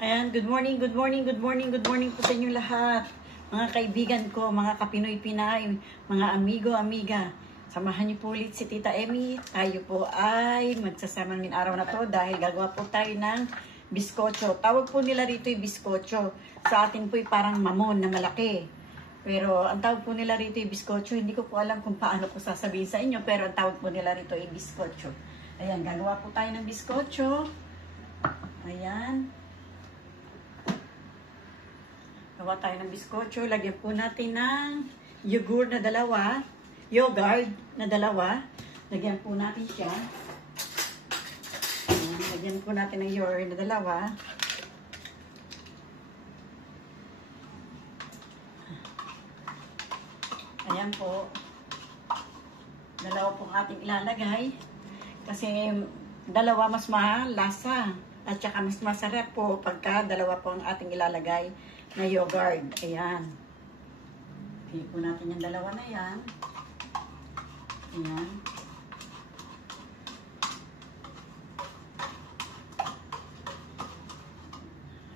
Ayan, good morning, good morning, good morning, good morning po sa inyo lahat. Mga kaibigan ko, mga kapinoy-pinay, mga amigo-amiga. Samahan niyo po ulit si Tita Emmy. Tayo po ay magsasama ng araw na to dahil gagawa po tayo ng biskotso. Tawag po nila rito yung biskotso. Sa atin po ay parang mamon na malaki. Pero ang tawag po nila rito yung biskotso. Hindi ko po alam kung paano ko sasabihin sa inyo, pero ang tawag po nila rito ay biskotso. Ayan, gagawa po tayo ng biskotso. Ayan. Gawa tayo ng biskotso. Lagyan po natin ng yogurt na dalawa. Lagyan po natin siya. Ayan, lagyan po natin ng yogurt na dalawa. Ayan po. Dalawa pong ating ilalagay. Kasi dalawa mas malasa. At saka mas masarap po pagka dalawa po ang ating ilalagay na yogurt. Ayan. Pili po natin yung dalawa na yan. Ayan.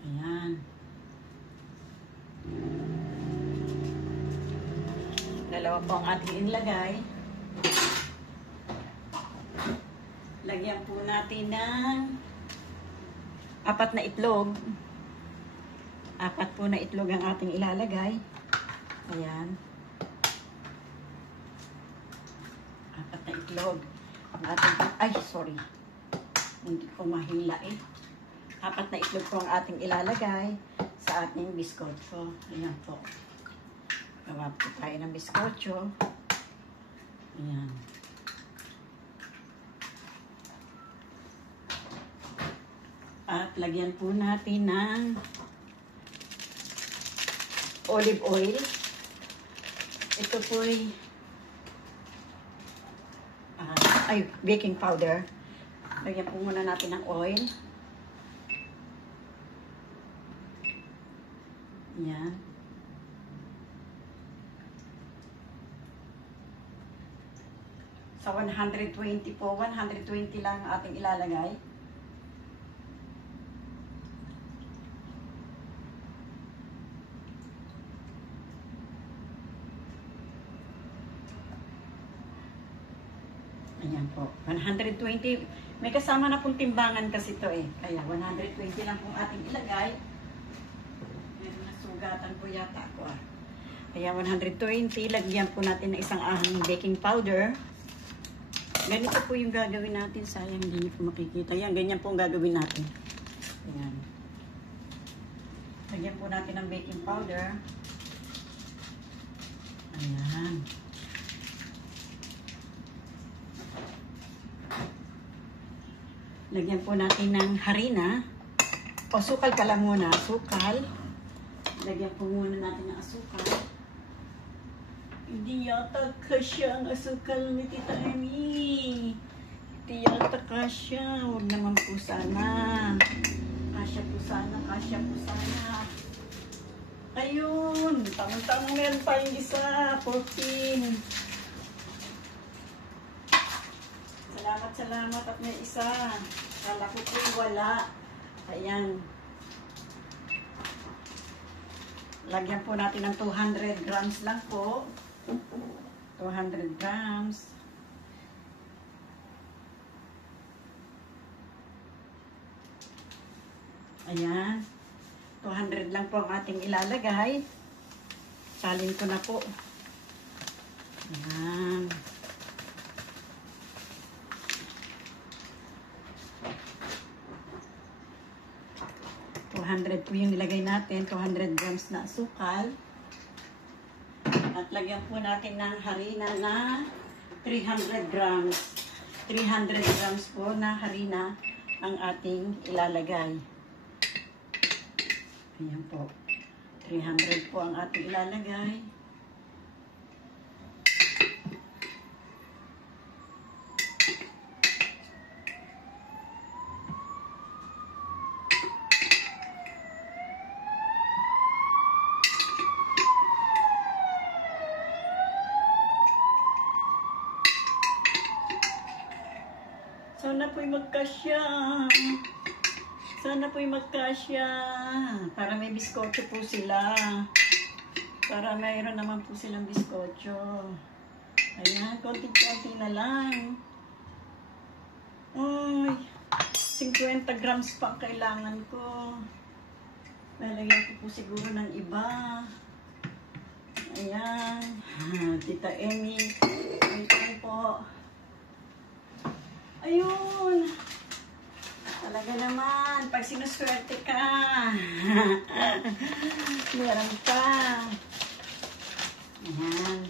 Ayan. Dalawa po ang ating inilagay. Lagyan po natin ng 4 na itlog. 4 po na itlog ang ating ilalagay. Ayan. 4 na itlog. Ang ating, sorry. Hindi ko mahila eh. 4 na itlog po ang ating ilalagay sa ating biskotso. Ayan po. Gawa po tayo ng biskotso. Ayan. At lagyan po natin ng olive oil. Ito po ay baking powder. Lagyan po muna natin ng oil. Ayan. Sa 120 po, 120 lang ang ating ilalagay. Ayan po. 120. May kasama na pong timbangan kasi ito eh. Kaya 120 lang pong ating ilagay. Meron na sugatan po yata ako ah. Kaya 120. Lagyan po natin ng isang ahang baking powder. Ganito po yung gagawin natin. Sayang hindi niyo po makikita. Ayan, ganyan po ang gagawin natin. Ayan. Lagyan po natin ng baking powder. Ayan. Lagyan po natin ng harina. O sukal pala muna. Sukal. Lagyan po muna natin ng asukal. Hindi yata kasya ang asukal ni Tita Emmy. Hindi yata kasya. Huwag naman po sana. Kasya po sana. Kasya po sana. Ayun. Tamang-tamang meron pa yung isa. 14. Salamat at may isa. Kala ko po wala. Ayan. Lagyan po natin ng 200 grams lang po. 200 grams. Ayan. 200 lang po ang ating ilalagay. Salin ko na po. Ayan. po yung nilagay natin, 200 grams na asukal. At lagyan po natin ng harina na 300 grams. 300 grams po na harina ang ating ilalagay. Ayan po. 300 po ang ating ilalagay. Sana po'y magkasya. Sana po'y magkasya. Para may biskotso po sila. Para mayroon naman po silang biskotso. Ayan, konti-konti na lang. Uy, 50 grams pa ang kailangan ko. Lalagyan ko po siguro ng iba. Ayan. Tita Emmy. Wait lang po. Ayun. Talaga naman. Pag sinuswerte ka. Meron pa. Ayan.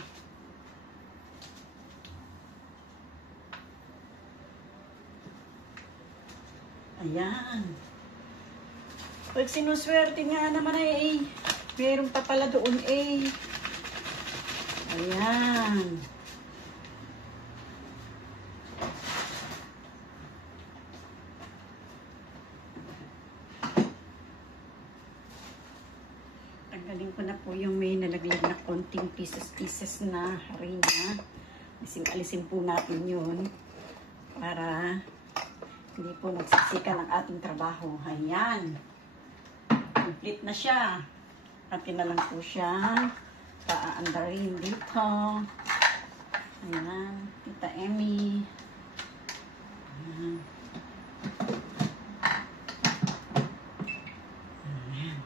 Ayan. Pag sinuswerte nga naman meron pa pala doon Ayan. Tanggalin ko na po yung may nalaglag na konting pieces na harina. Alisin po natin yun para hindi po nagsiksika ng ating trabaho. Ayan. Complete na siya. Atin na lang po siya. Paaandarin dito. Ayan. Tita Emmy. Ayan. Ayan.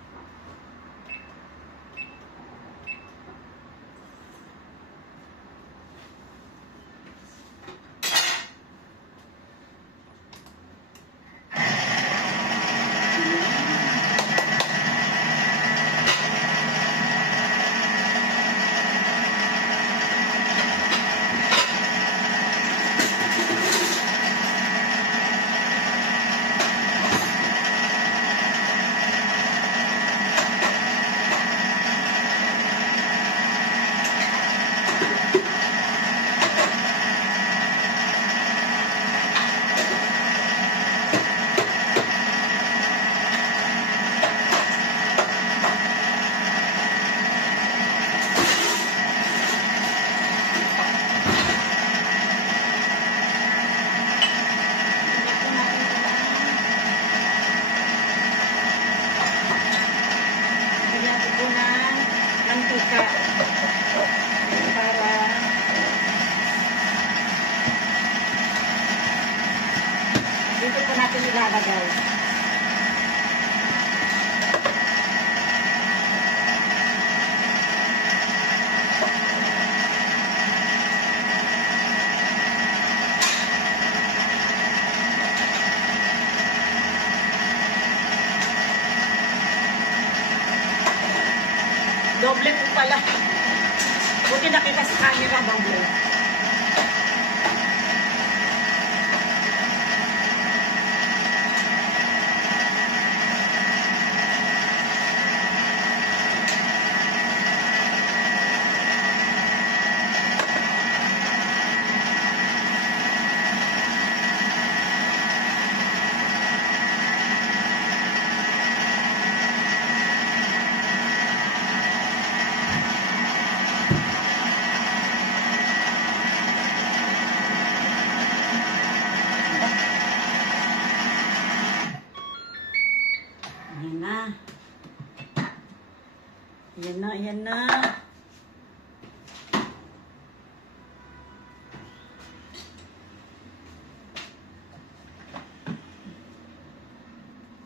Dito po natin ilalagay. Doble po pala. Buti nakita sa camera, doble. Ayan na.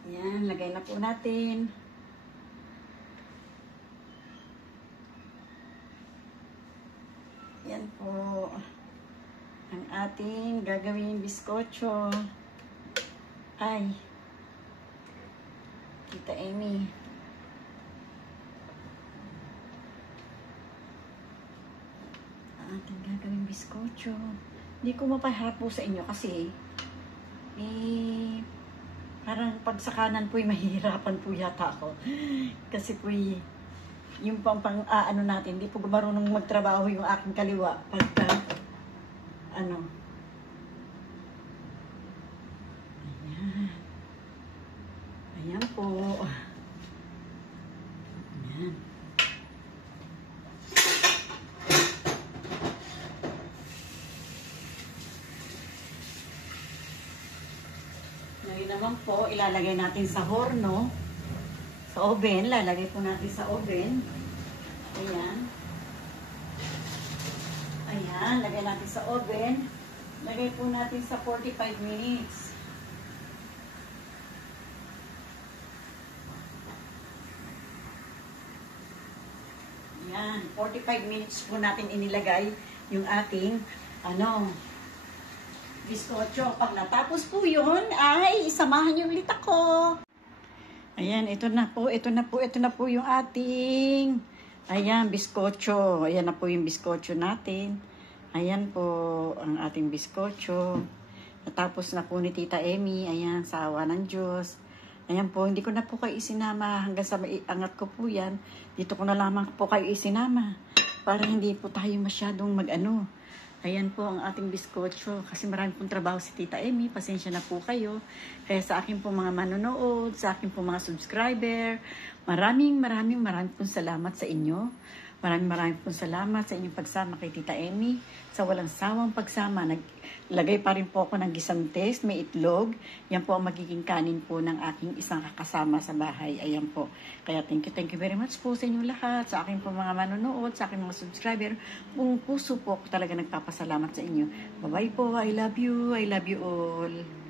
Ayan, lagay na po natin. Ayan po. Ang ating gagawing biskotso. Ay. Tita Emmy. Ating gagawing biskotso. Hindi ko mapahapo sa inyo kasi parang pag sa kanan po'y mahihirapan po yata ako. Kasi po'y yung ano natin, hindi po marunong magtrabaho yung aking kaliwa pagka ano. Ayan. Ayan po. Ayan. Ngayon naman po, ilalagay natin sa horno. Sa oven. Lalagay po natin sa oven. Ayan. Ayan. Lagay natin sa oven. Lagay po natin sa 45 minutes. Ayan. 45 minutes po natin inilagay yung ating, biskotso. Pag natapos po yun, ay isamahan niyo ulit ako. Ayan, ito na po yung ating, biskotso. Ayan na po yung biskotso natin. Ayan po ang ating biskotso. Natapos na po ni Tita Emmy. Ayan, sa awa ng Diyos. Ayan po, hindi ko na po kayo isinama hanggang sa maiangat ko po yan. Dito ko na lamang po kayo isinama. Para hindi po tayo masyadong Ayan po ang ating biskotso. Kasi marami pong trabaho si Tita Emmy. Pasensya na po kayo. Kaya sa akin po mga manonood, sa akin po mga subscriber, maraming pong salamat sa inyo. Maraming pong salamat sa inyong pagsama kay Tita Emmy. Sa walang sawang pagsama, naglagay pa rin po ako ng gisantes, may itlog. Yan po ang magiging kanin po ng aking isang kakasama sa bahay. Ayan po. Kaya thank you very much po sa inyong lahat, sa aking po mga manonood, sa aking mga subscriber. Buong puso po ako talaga nagpapasalamat sa inyo. Bye-bye po. I love you all.